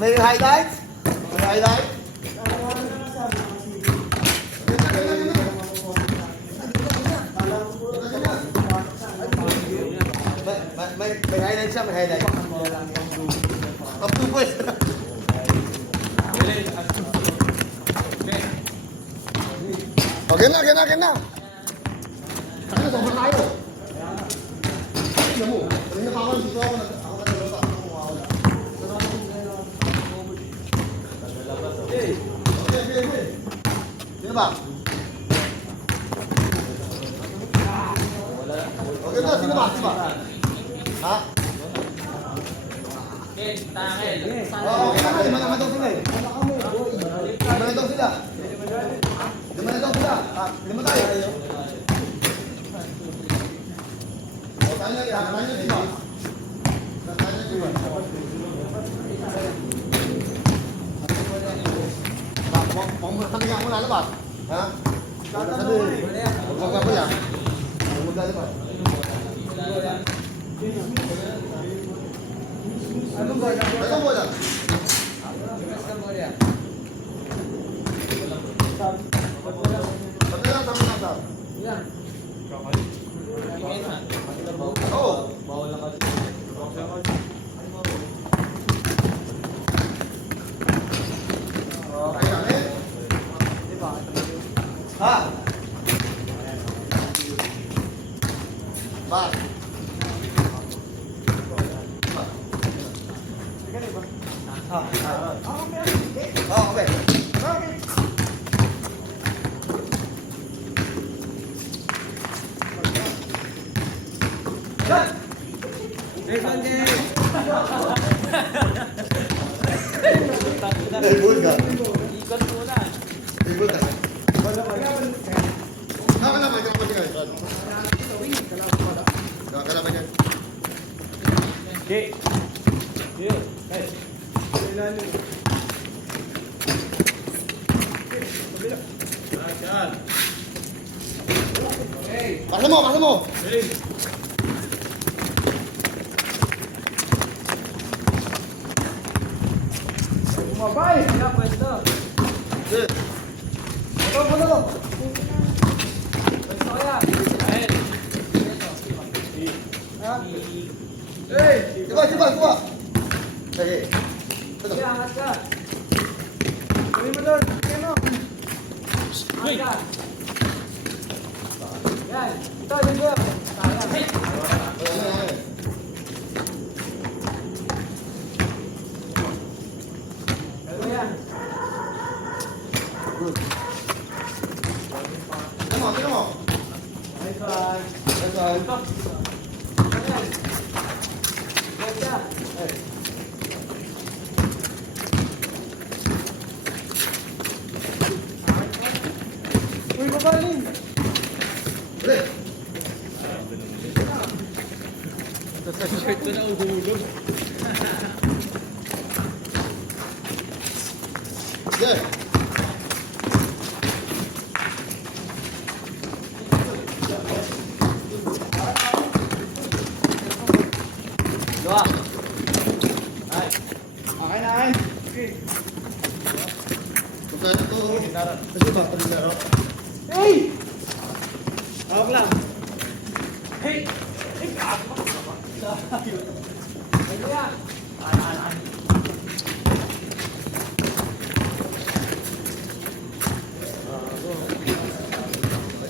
May highlights? May highlight? May highlight siya, may highlight. Octopus. Okay na. Ano, sobrang tayo. Tignan mo. Kanina pa ako dito ako naglalasa. Okay. Sino ba? Okay na, sino ba? Ha? Okay, tangel. Okay na, lima naman daw sila eh. Lima na daw sila. Lima tayo. O, tayo na sila. Talaga ako lalabas. Ha? Huwag ako yan. Huwag lalabas. Anong bola? Anong bola? Yan. Oo. Ha? Ba? Oh, okay. Ibul ka. Ikot muna. Ibul ka. Nakakalaban ka pati kayo. Nakakalaban yan. Okay. Here. Hey. Pasa mo. Hey. Mabay! Kaya pwesto. Sige. Ito. Pwesto kaya. Ayun. Hey! Diba. Sige. Ito. Sige, angat ka. Gawin mo doon. Gawin mo. Angat ka. Yan. Ito, yun. Kaya. Hey! Good. Tingnan mo. Nice one. Ito. Ayan. Yes, yeah. Hey. Uy, babaling. Ulit. Sa shirt ko na uhulog. Sige. Dua. Ay. Okay na, ay. Okay. Magkano to? Kasi ba, palinaro? Hey! Hawak lang. Hey! Hey! Ano yan?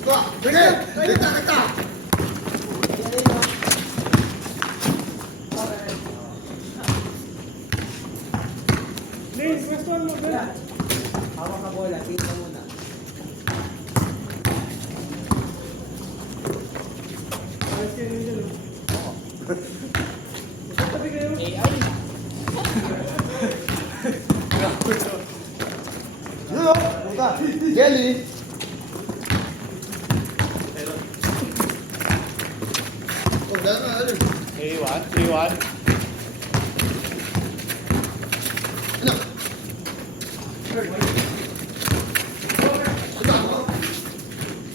Ito. Sige. Kita. Please, pwestuhan mo. Yan. Hawak ka bola. Tingnan muna. Ayos kayo nyo dyan. Tabi kayo. AI. Yun o. Puta. Jelly. Oh, dala na. Ano? A1. Ano?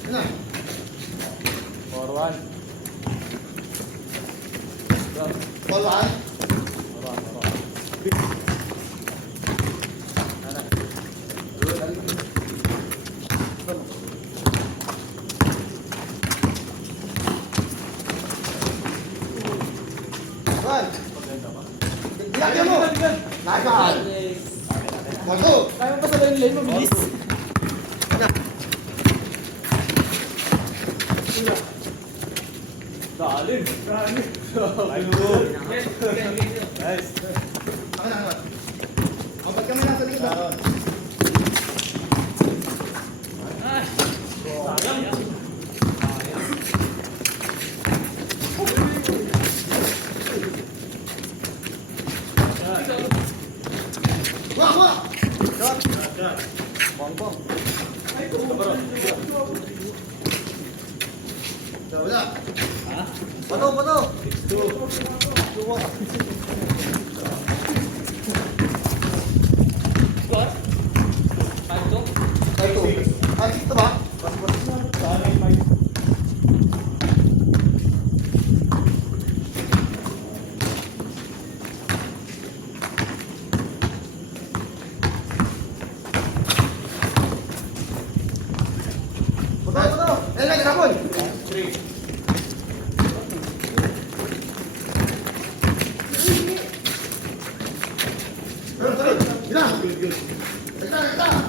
Ano? 4-1. Ball one. Nice one. Bago. Kaya mo pa sa lane lane, mabilis. Dalim. Nice. Nice. Ako na. O, ba't kami nasa likod ba? Wah, wah. Bang. Wala. Bato. Ay, ito. Ay, ito ba? Bato. Eh, lagi rapon. Terus. Bilang. Kita. Bilang.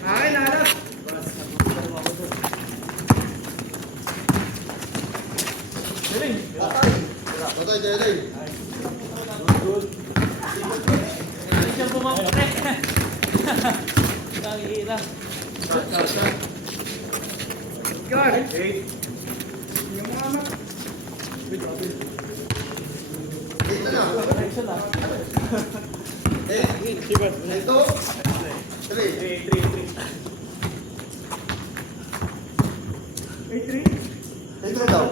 Akin, hanap. Patay, Jelly. God. Ito na. Ito. 3. Ito daw.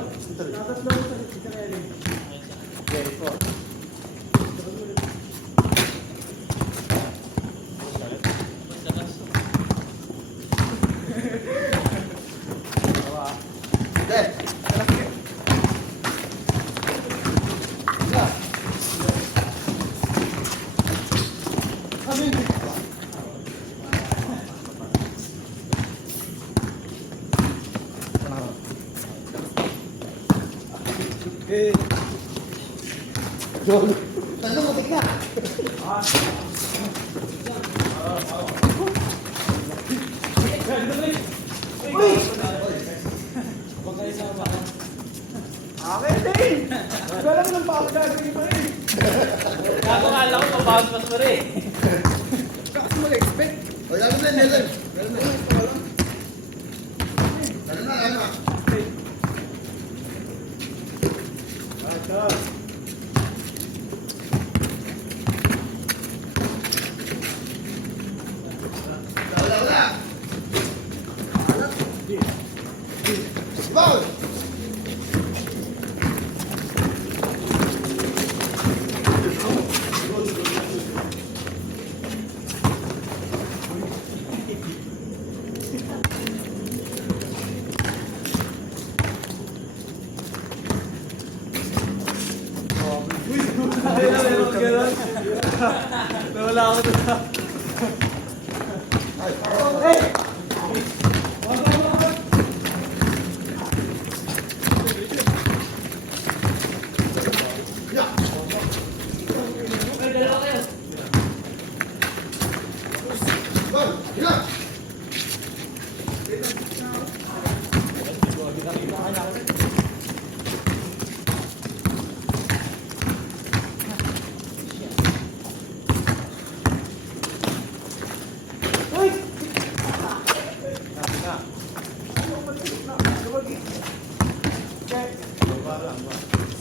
Tanong mo, tignan. Akin din. Wala mo ng power gagawin mo eh. Nakakala ko papawas mas pare. Kasi mag-expect. O, lalo na, Nelen. Lalo na. Wala. Ball. Nawala ako dito. Ball. Hilang.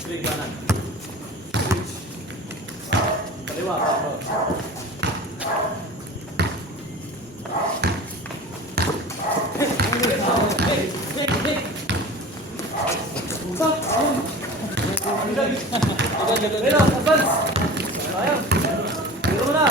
Swing kanan. Kaliwa. Pero, advance! Ayaw! Pero mo na!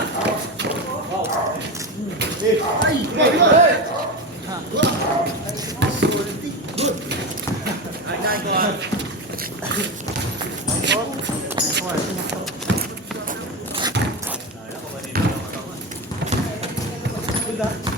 Kaya ko ba nito? ganda.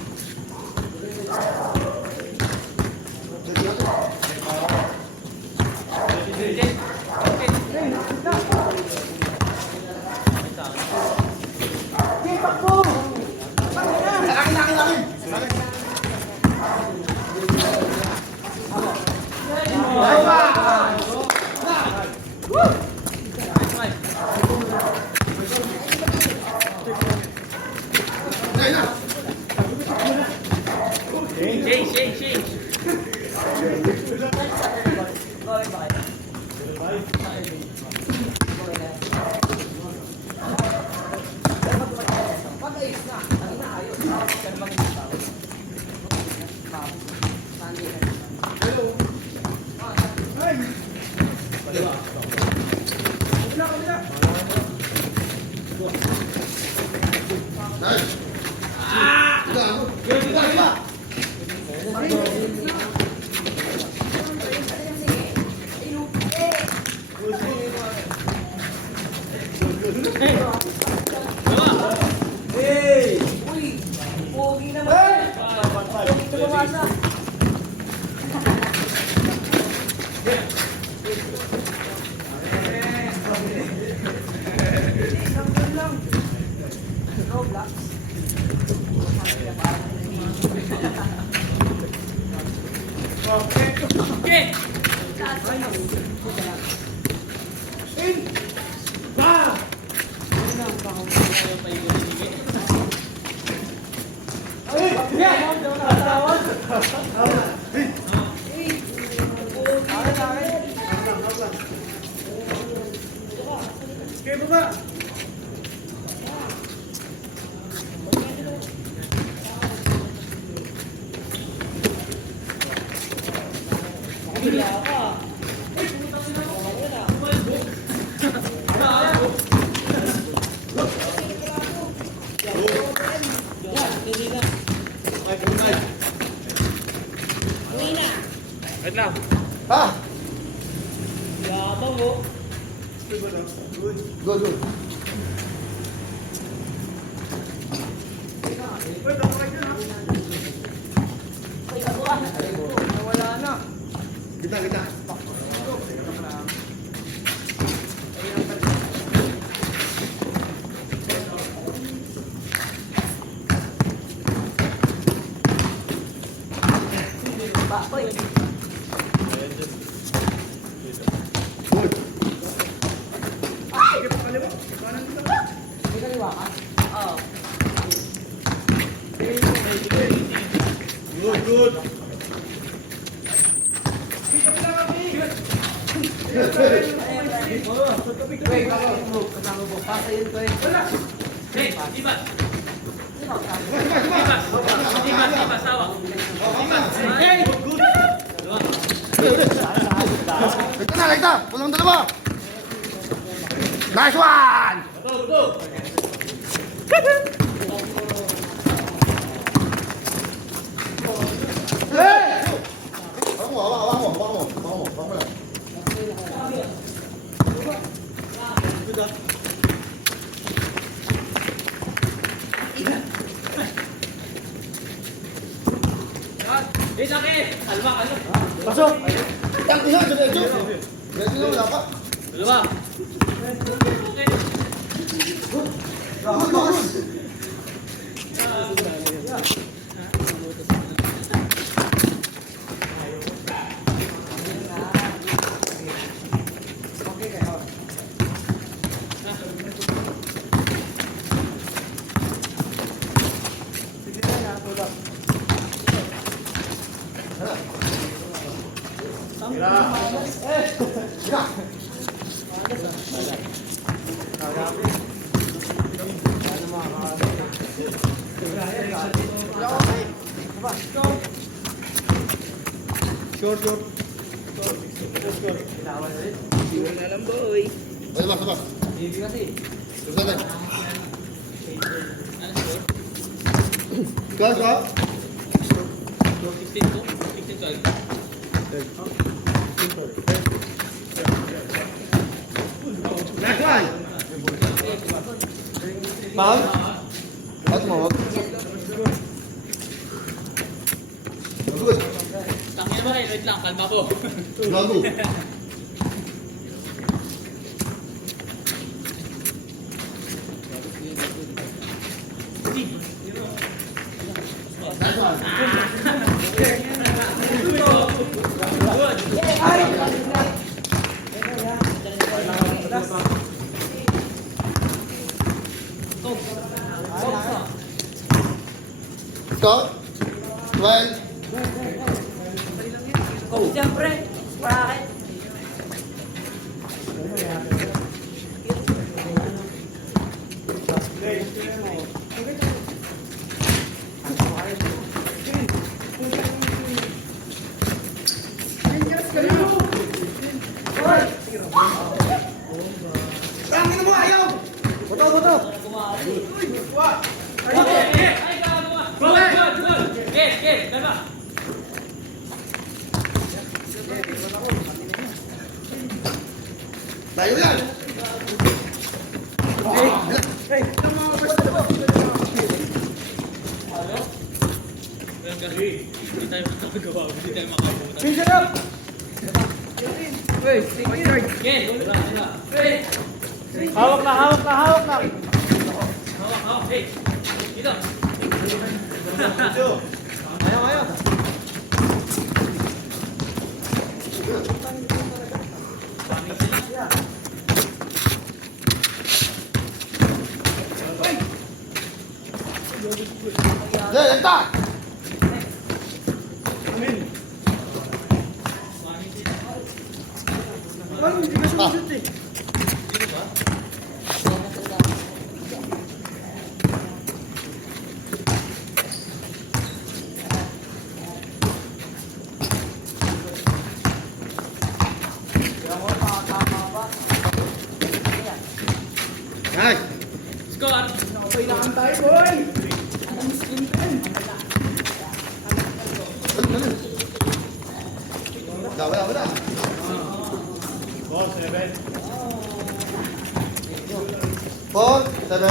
Wait lang. Ha? Yabang mo. Good, good. Wala na. Kita, kita. Good. Good, good. Kasama mo. Pasa yun ko eh. Kita na, kita. Walang dalawa. Nice one! Hey! Hawakan mo, hawakan mo, hawakan mo, hawakan mo, hawakan mo lang. Pasok! Yang ina, diretso. Diretso na, wala pa. Dalawa. Good, good. Mira. Short, short. Sabak, sabak. Terus aja. Gas, Pak. Next one. Paham? Wag mo, wag. Wait lang, kalma ko. Gago. Scott? 12. Siyempre, bakit? Tayo yan. Hindi tayo makagawa. Hindi tayo makabuta. Finish up! Hey, Okay, hey, hawak na, hawak na, hawak na. hawak, hey. Dito. Ayaw, ayaw. Yan, ta. Parang hindi ka sumusot eh. Nice. Score. Kailangan tayo, boy! Wala. Ball, 7. 4, 7.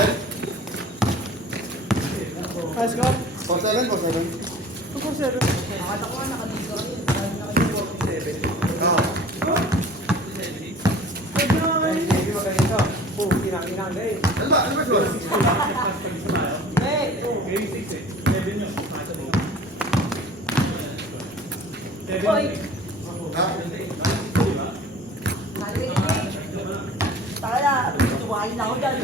Nice, Scott. 4, 7, 4, 7. 2-4-7. Ah. Pwede na nga ngayon. Hindi magaling oh, kinang-kinang na eh. Ano ba score? Game 6 eh. 7 yun. Hoy! Ha? Tala, tumahin na ako dyan.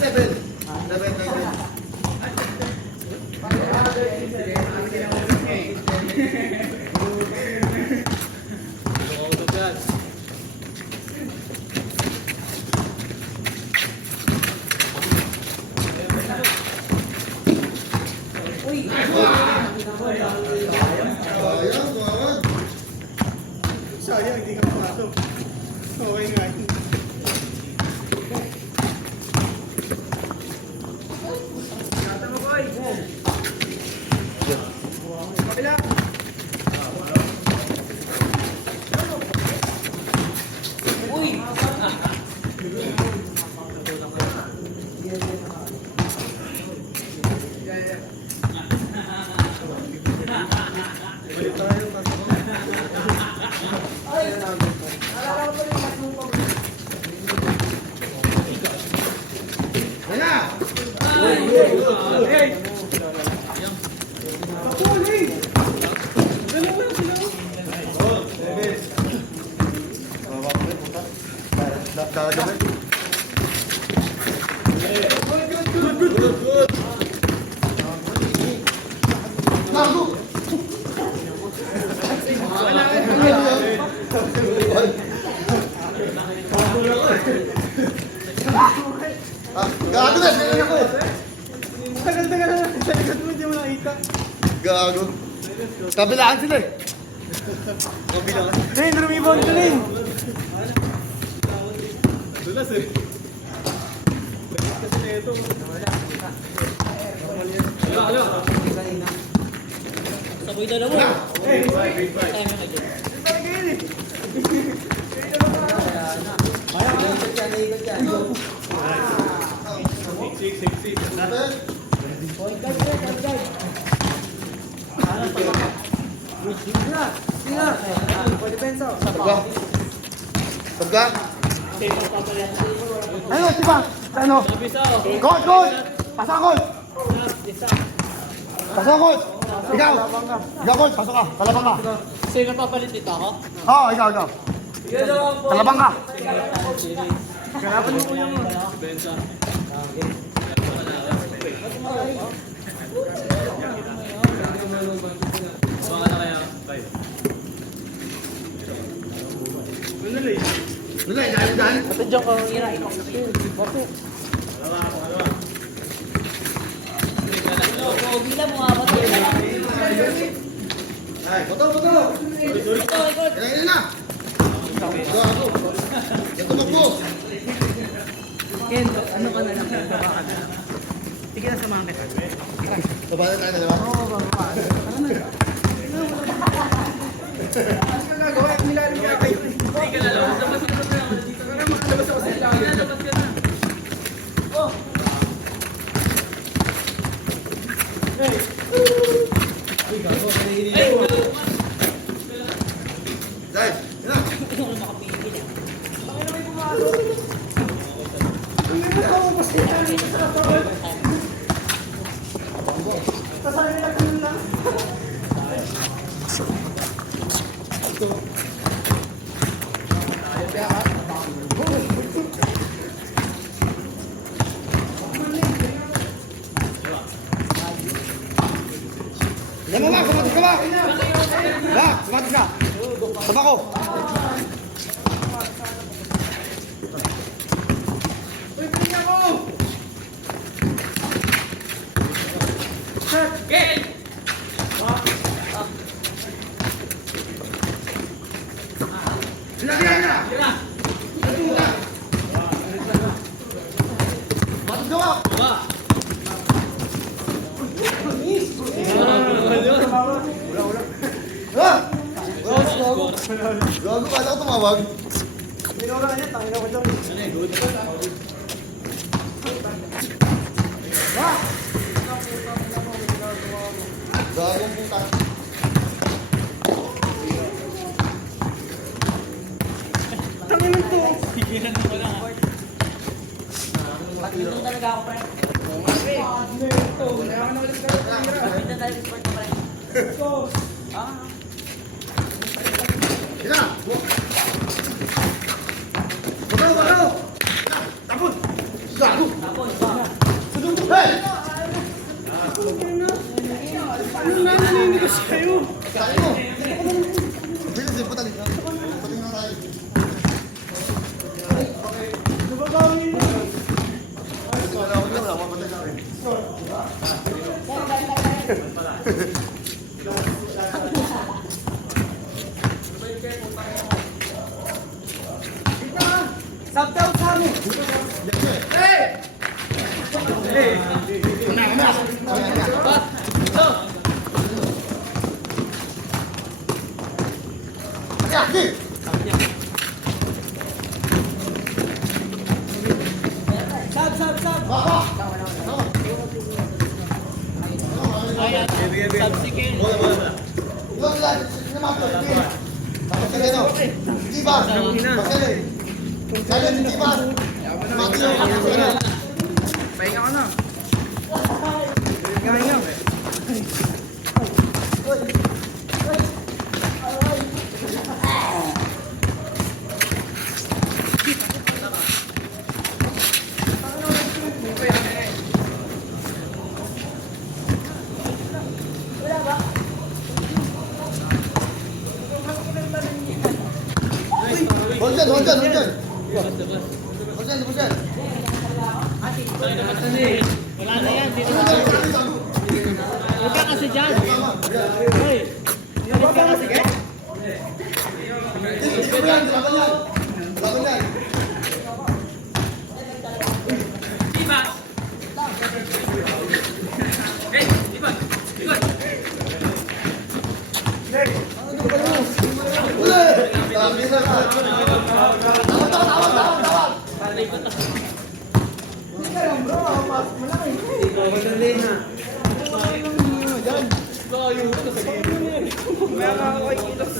7. 7. Uy! Ayan, tumawan. Sayang, hindi ka pumasok. Okay nga. Kata mo, boy. Kapila. Uy! Ayan na. Hey! Pakuling! Ganun lang sila. Talaga. Gago. Gago na, sa'yo ako. Tagal-tagal na lang. Sa likod mo, hindi mo nakita. Gago. Kabilaan sila eh. Lane, rumibond ka, Lane. Dulas eh. Hello. Saboy dalawa. Hey, Time na kayo. Six. Seven. Sabga. Sabga. Ano, sipa? Ano? Coach, coach! Pasok ka, coach! Pasok ka, coach! Ikaw! Ikaw, coach, pasok ka. Talabang ka. Sino papalit dito ako? Oo, ikaw. Talabang ka. Kalaban mo kuya mo. Baka na kaya. Bye. Dali, dali. Ito dyan ko ira ikaw. Bakit? Pogi lang mga bata. Ay, boto. Kailangan na. Gago. Ito magbo. Ken, ano ka na lang? Baba ka na. Sige na samahan kita. Baba na tayo, dalawa. Oo, baba. Tara na. Ano ka gagawa? Nilalim ka kayo. Hindi ka lalabas. Labas ka na. Labas ako sa ilalim. Labas ka na. Dai, ina. Kumatis ka ba? Kumatis ka. Sama ko. Sila. Kumatis ka ba? Ha? Gago, kala ko tumawag. Minura niya, tangina ko dyan. Gagong puta. Tangina to. Patulong talaga ako pre. Patulong talaga sport ko pre. Sila. Boto. Tapon. Gago. Hey! Ano na naninigas kayo? Kain mo. Bilis eh, puta dito. Patingin na tayo. Nababawi na. Wala ko lang, mapatay sa akin. Sabtaw sa amin. Sab. Subsikin. Pahinga ka na. Pahinga. Hold Wala na yan. Huwag ka kasi dyan. Hoy. Huwag ka kasi dyan. Diba? Hey, diba? Ikot. Madali na. Baka yung Mamaya nga ako kay Kilos.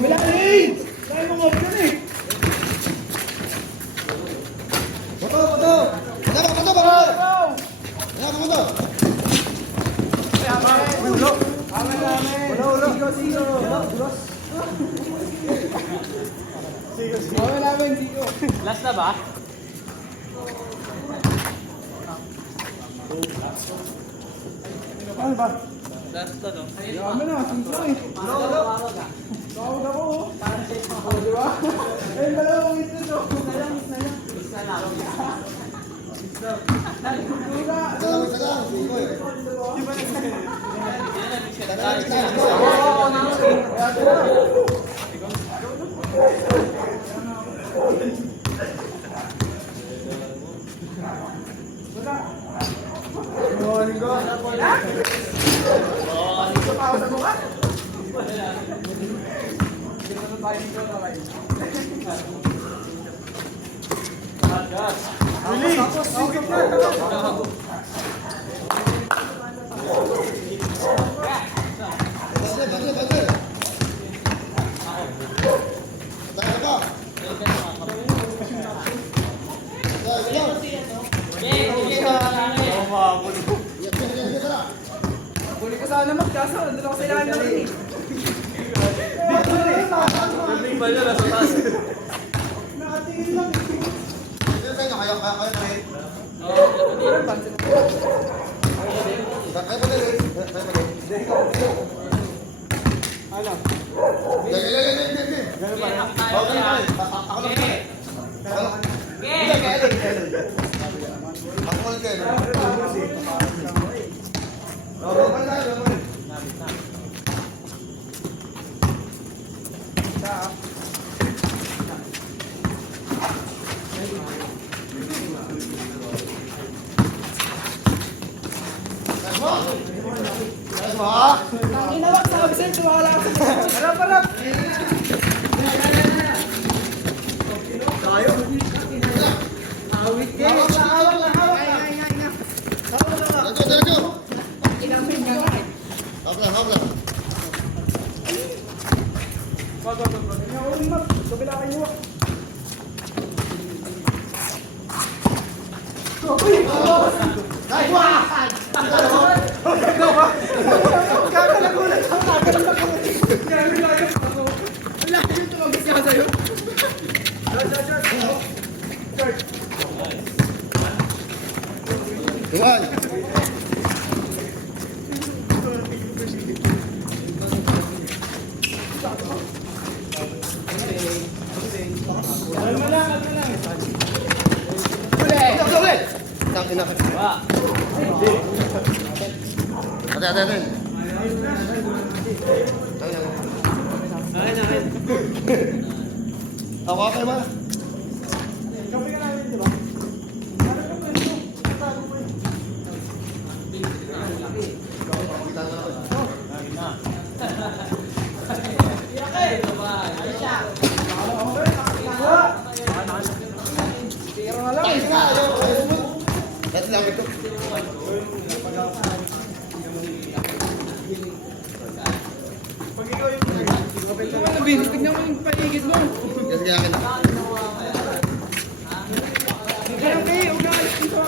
Malalim! Lain mo nga eh! Bato, bato! Bato, bato, bato! Bato, bato! Ulo! Aman namin! Ulo! Sigo! Aman namin, Sigo! Last na ba? Ano ba? Last na, no? Aman na, Sigo eh! Ulo! Tawag ako oh! Oh, di ba? Eh, malawang ito to! Isa lang. Isa lang, isa lang. Sige, eh. Morning ko! Bate, bate, bate. Tayo pa. Tayo, tayo. Huli ka sana magkasa, nandun ako sa ilahan na rin eh. Yung bala na sa taas. Nakatingin lang eh. Kayo na, kayo na rin. Oo, lapit. Kayo pa rin. Kayo pa rin. Ano? Sige. Gano'n ba? Ako na rin. Ako na rin. Ako ulit kayo. Ako pa tayo. Ang inawak sa absent, wala ka sa harap, harap! Tayo? Awit kayo! Awak lang, awak lang! Ay, ay, ay! Awak lang! Diretso, diretso. Inamin nga nga eh! Hawak lang, hawak lang. Wag, wag, wag! Kanya ko rin, Mark! Kabila kayo, wag! Nice one! Kakalagulat ako! Kakalagulat ako! Grabe lang ako! Wala yung tumabas ka sa'yo! George! Iwan. Kalma lang, kalma lang! Ulit! Tang ina. Ate, ate, ate. Ako kayo ba? Kape ka namin, di ba? Ano ka pa rin? Tago pa rin. Tira na lang eh. That's lang ito. Pag ikaw yung tignan mo yung paligid mo. Yes, kaya akin na. Kaya kayo, ugali dito.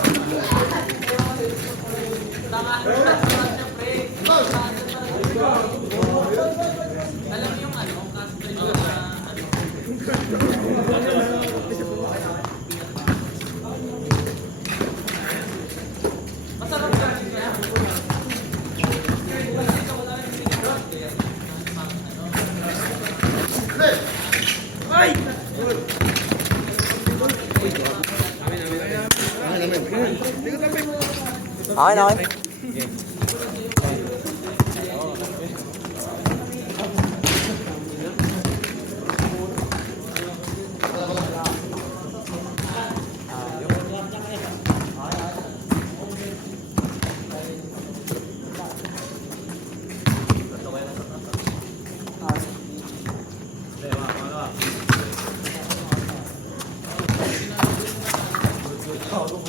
Alam mo yung ano, custom na ano. Masarap ka rin kaya. Ay! Akin namin. Okay, okay.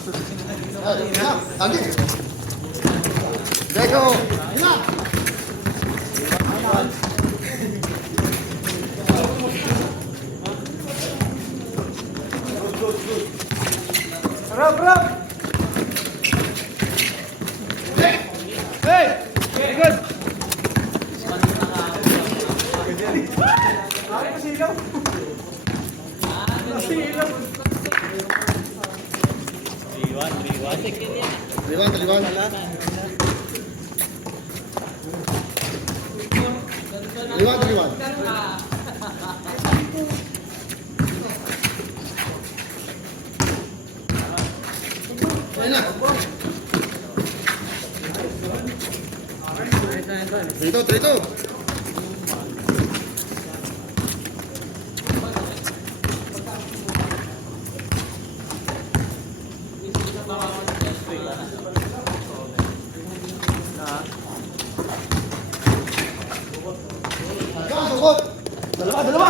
Lagi. Deko. Ina. Rob, Rob! Hey! Very good! Bakit pa silaw? Silaw. Liwan, liwan. Liwan, liwan. Ayun na. Trito, trito. Sukot. Dalawa, dalawa.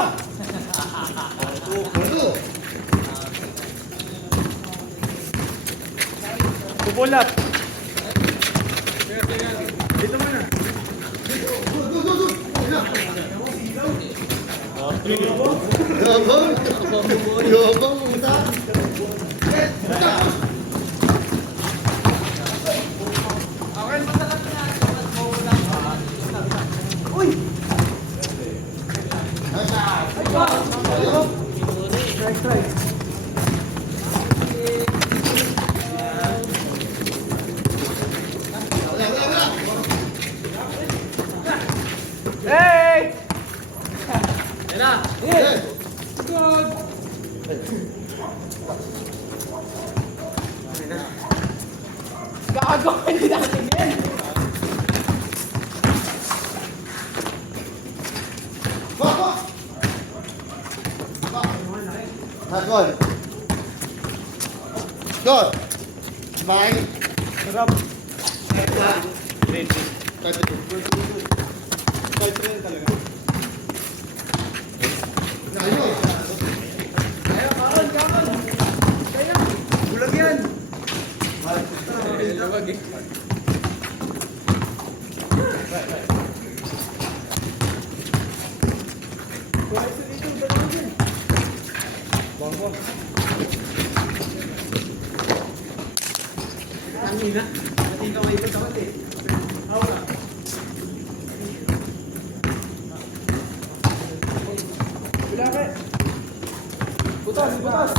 Ito. Pupulat. Dito muna. Yabang. Yabang. Uta. Uta. Uy! Strike, strike. Hey! Yan na. Hey. Good. Gago, hindi natin yan. Good. Good. Bye. Sarap. Bulag yan. Tangina. Pati ka may ikot eh. Aura. Bilake. Butas, butas.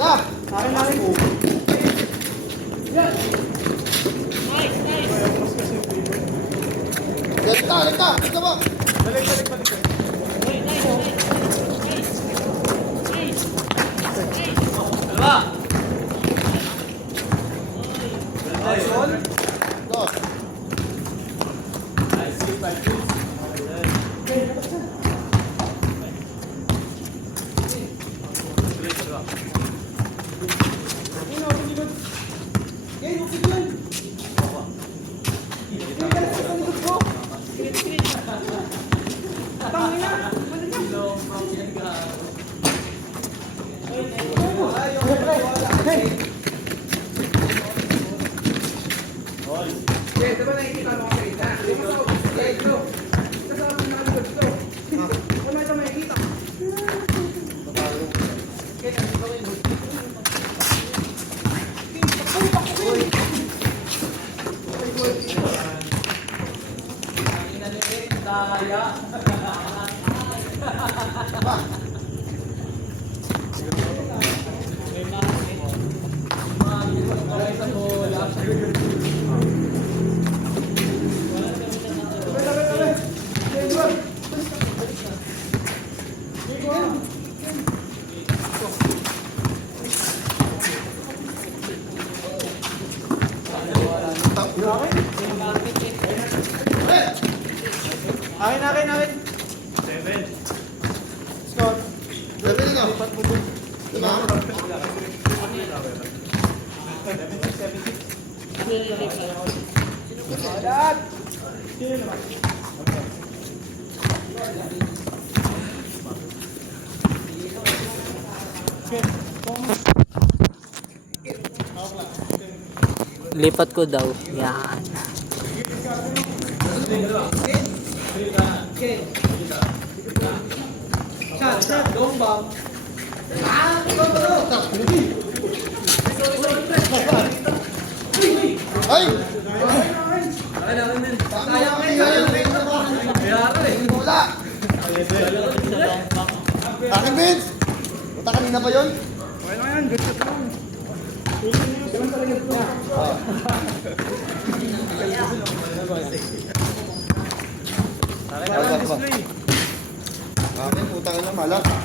Ah. Akin, akin. Yan. Lita, lita. Lita ba? Balik, balik, balik. Dalawa. Go. Okay, diba nakikita mo kasi na? Okay, go. Kasama mo na ako dito. Ano ito makikita? Daya. Akin, akin, akin. Scott. Sabi na. Diba? Adat. Lipat ko daw. Yan. Shot, don't bomb. Ay! Sayang Wala! Akin, Vince! Punta kanina pa yun? Akin, puta ka na, malak. Wala.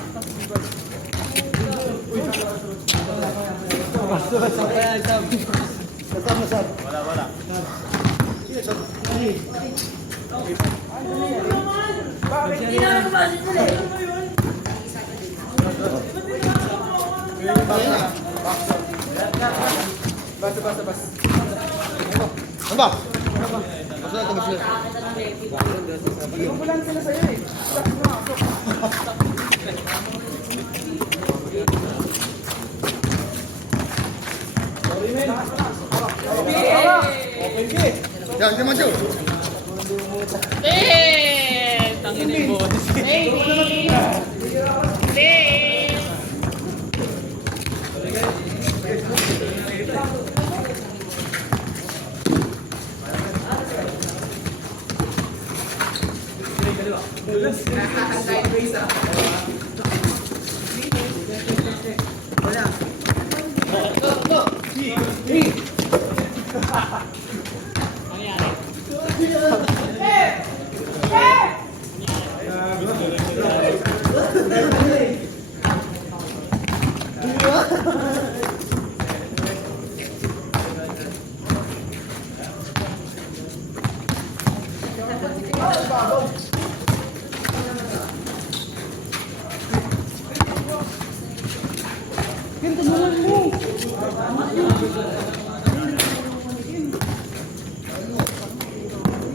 Ano ba? Masulat. Yan, di Macho. Tangin yung bonus.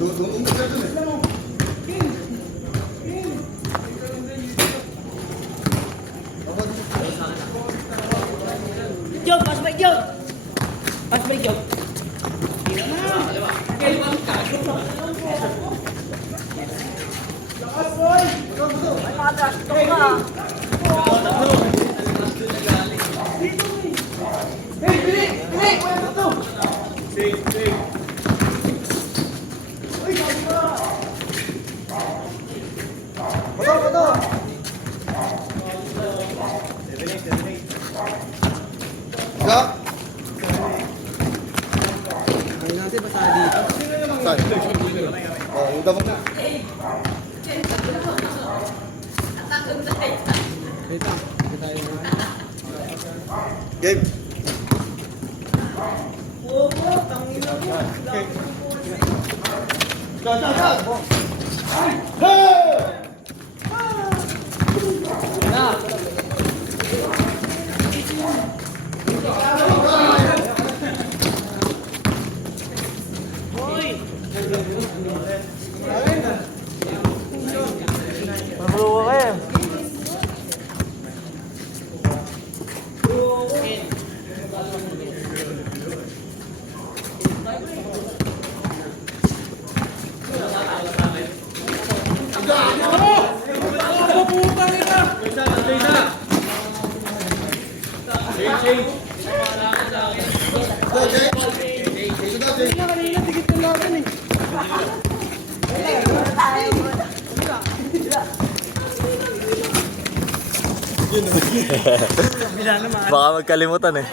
Doon ka dun eh. Jog, pas balik jog. Pas balik jog. Ga? Ay natin, basta dito. Saan? Oh, yung damang na. Wait lang. Game. Mabuo kayo. Go, Jay. Ito daw, Jay. Kanina, tigit na natin eh. Baka magkalimutan eh.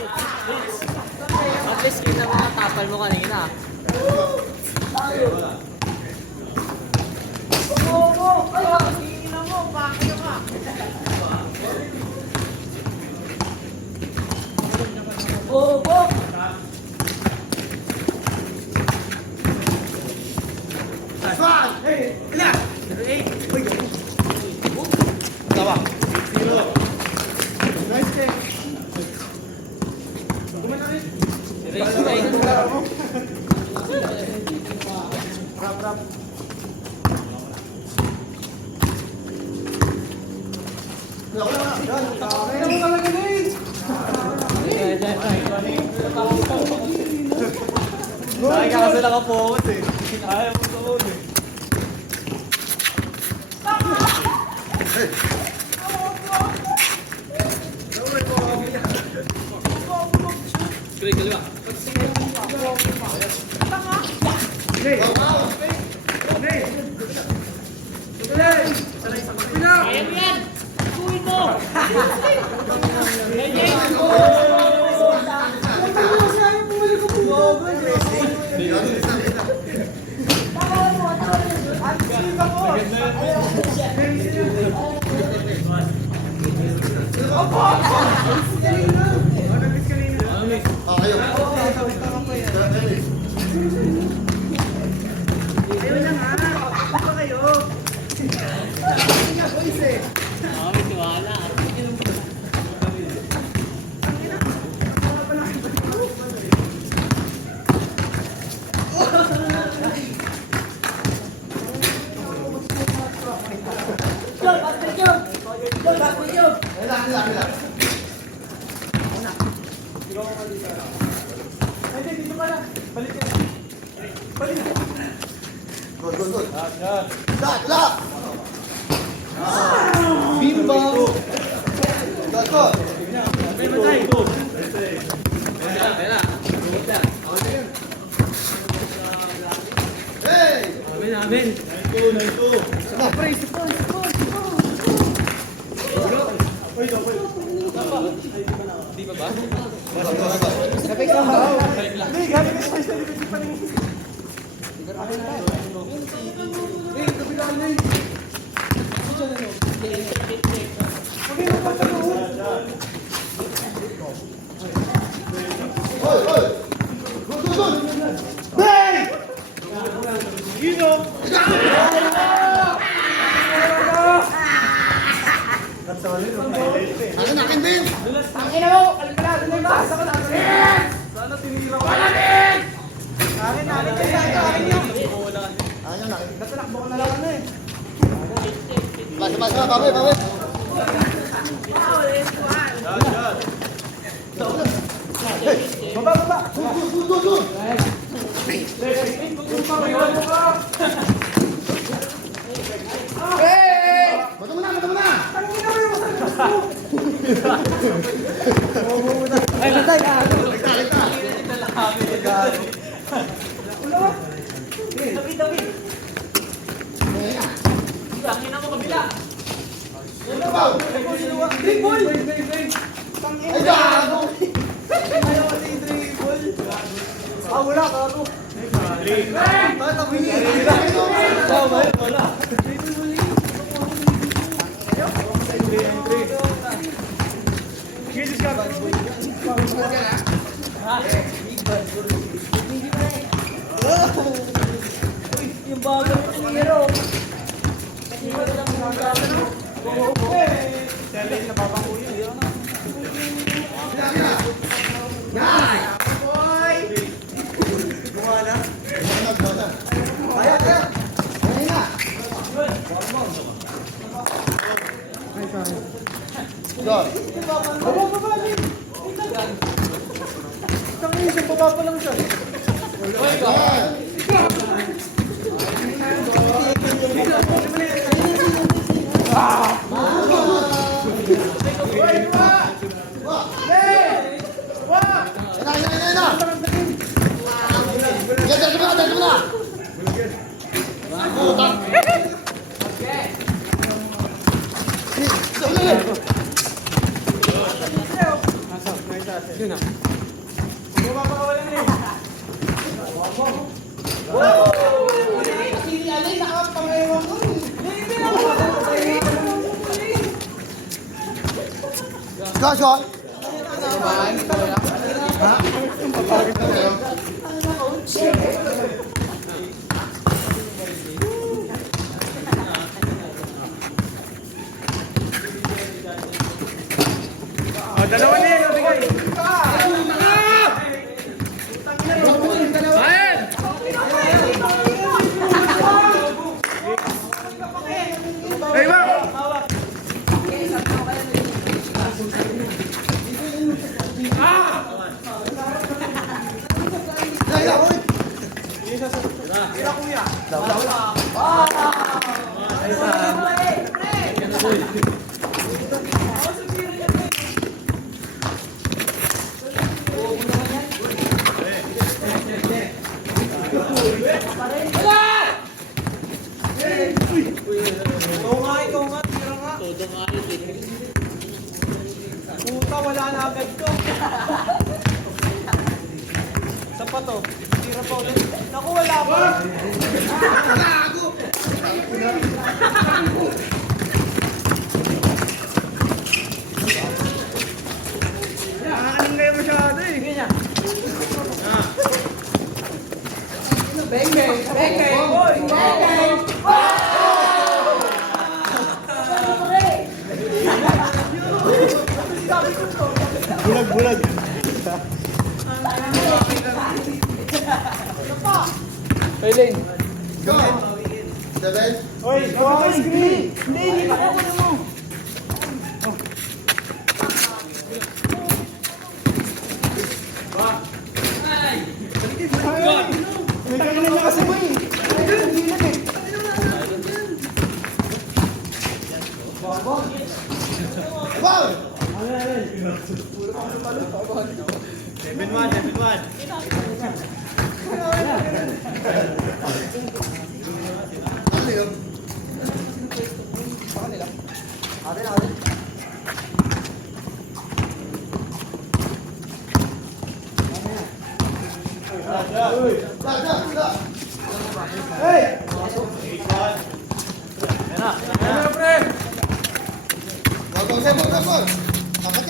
At least yun ang mga tapal mo kanina. Tawa. Nice check. Kaya mo talaga na eh. Ay, ka kasi nakapokus eh. Ayaw mo tuon eh. Kali kaliwa. Akin din! Ang ina mo! Kalipalado na yung bahasa ko na. Sana tinira ko. Akin yun. Ayan na. Natalakbo ko na lang ano eh. Basta, bawi. Baba. Doon. Bato mo na! Ay, patay ka. Tangin na mo kabila. Dribble! Ay, gago! Ayaw kasi yung dribble. Wala ka ako. Wala. Yung bago ng hero. Kasi wala lang mga gano. Selling na babanguyo. Baba pa lang siya. Joshua! Dalawa na yun, bigay. Hey, Ikaw nga, tira nga. Todo nga rin eh. Puta, wala na agad to. Sa pa to? Tira pa ulit. Naku, wala pa. Nakakanin kayo masyado eh. Ganyan. Bang bang! Bang bang! Boy! Bang bang! Bulag. Pailing. Go! Seven. Oy, gawa ka screen! Hindi pa ako mo. May kailan na kasi mo eh. Hindi na eh. Wow! 7-1. Ano yun? Da. Hey! Gol. Dapat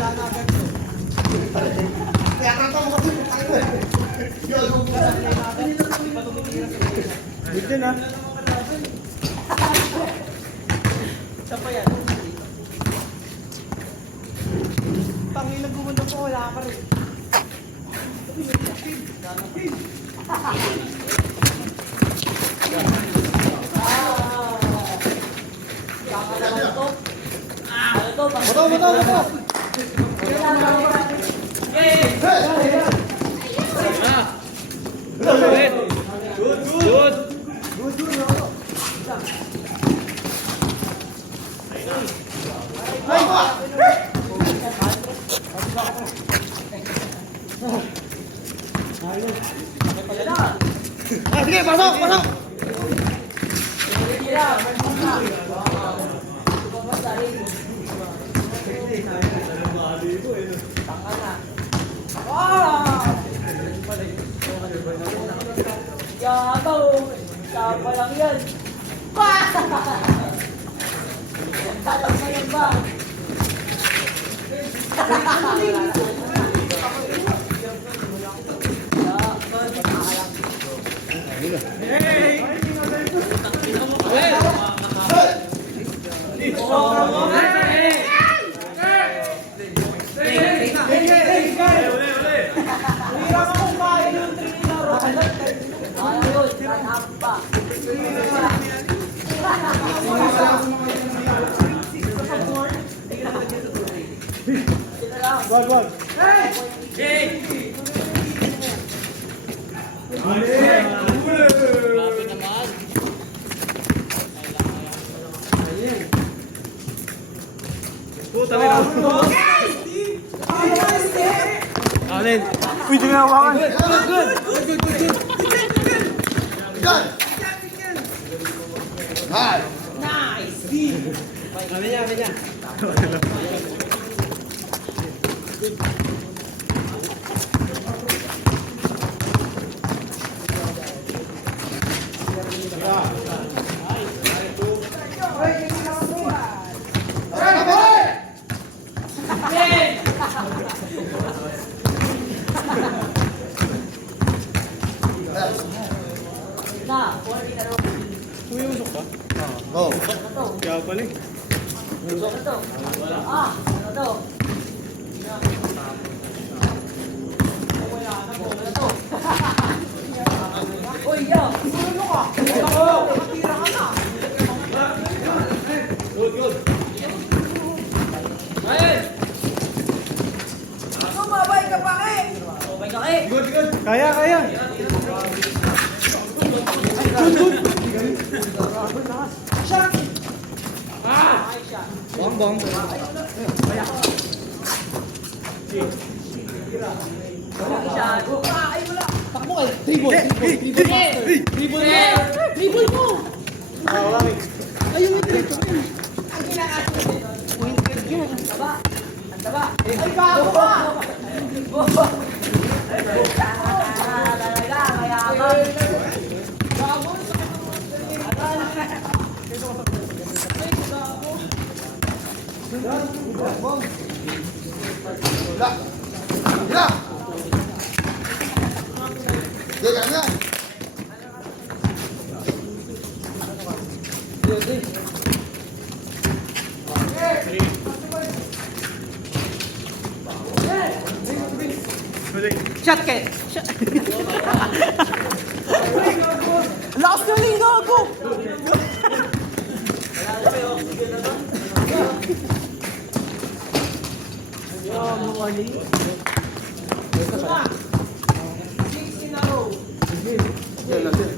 yan. Kaya kanta mo kasi Dito na. Isa pa yan. Tangilang gumanda po, wala ka rin. Bato. Sige, pasok. Yabaw! Tapa lang yan! Talang mo yan ba? Ayun, kanapa. Wag. Grabe naman. Puta na. Alin. Uy, di na hawakan. Good. Yan. Hi. Kami niya. Na, kuha ka rin. Umiusok ka? Oh. Ano to? Kaya pala eh. Ano to? Ano to? Ano to? Uy, yo! Ano ka? Kaya, kaya. Bong, bong. Takbo kayo. Dribble. Dribble mo. Ayun yung diretso. Ay, bago ka! Hila! Hila! Diyan nga! Shot kay. Lakas na rin, gago! Yan lang din.